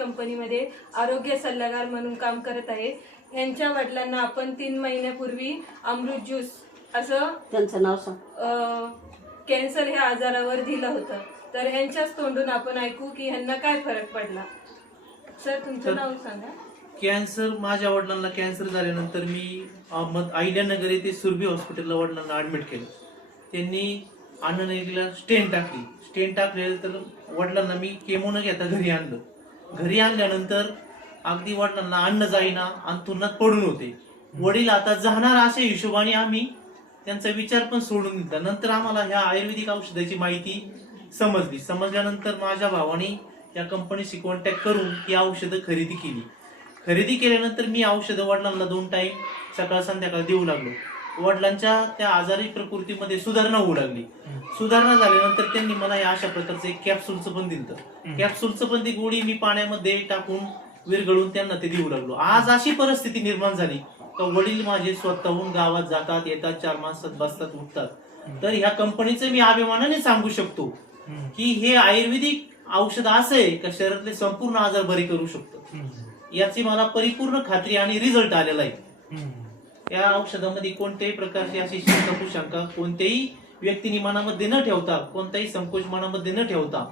कंपनीमध्ये आरोग्य सल्लागार म्हणून काम करत आहे. यांच्या वडिलांना आपण 3 महिन्यापूर्वी अमृत ज्यूस असं त्यांचं नाव सांग. कॅन्सर ह्या आजारावर दिलं होतं. तर यांच्याच तोंडून आपण ऐकू की ह्यांना काय फरक पडला. सर तुमचं नाव सांगा. कॅन्सर, माझ्या वडिलांना कॅन्सर झाल्यानंतर मी अहिल्यानगर येथे सुरभी हॉस्पिटलला वडिलांना ऍडमिट केलं. त्यांनी अन्ननलिकेला स्टेन टाकली. स्टेन टाकल्यानंतर वडिलांना मी केमो न घेता घरी आणलं. घरी आणल्यानंतर अगदी वडिलांना अन्न जाईना, अंथरुणात पडून होते. वडील आता जाणार अशा हिशोबाने आम्ही त्यांचा विचार पण सोडून दिला. नंतर आम्हाला ह्या आयुर्वेदिक औषधाची माहिती समजल्यानंतर माझ्या भावाने या कंपनीशी कॉन्टॅक्ट करून ही औषधं खरेदी केली. खरेदी केल्यानंतर मी औषधं वडिलांना 2 टाइम सकाळ संध्याकाळ देऊ लागलो. वडिलांच्या त्या आजारी प्रकृतीमध्ये सुधारणा होऊ लागली. सुधारणा झाल्यानंतर त्यांनी मला या अशा प्रकारचं एक कॅप्सूलचं पण दिलं. कॅप्सूलचं पण ती गोळी मी पाण्यामध्ये टाकून विरघळून त्यांना ते देऊ लागलो. आज अशी परिस्थिती निर्माण झाली तर वडील माझे स्वतःहून गावात जातात, येतात, 4 माणसात बसतात, उठतात. तर ह्या कंपनीचं मी अभिमानाने सांगू शकतो की हे आयुर्वेदिक औषध असं आहे का शरीरातले संपूर्ण आजार बरे करू शकतं. याची मला परिपूर्ण खात्री आणि रिझल्ट आलेला आहे. या औषधामध्ये कोणत्याही प्रकारची अशी शंका कुशंका कोणत्याही व्यक्तीने मनामध्ये न ठेवता, कोणताही संकोच मनामध्ये न ठेवता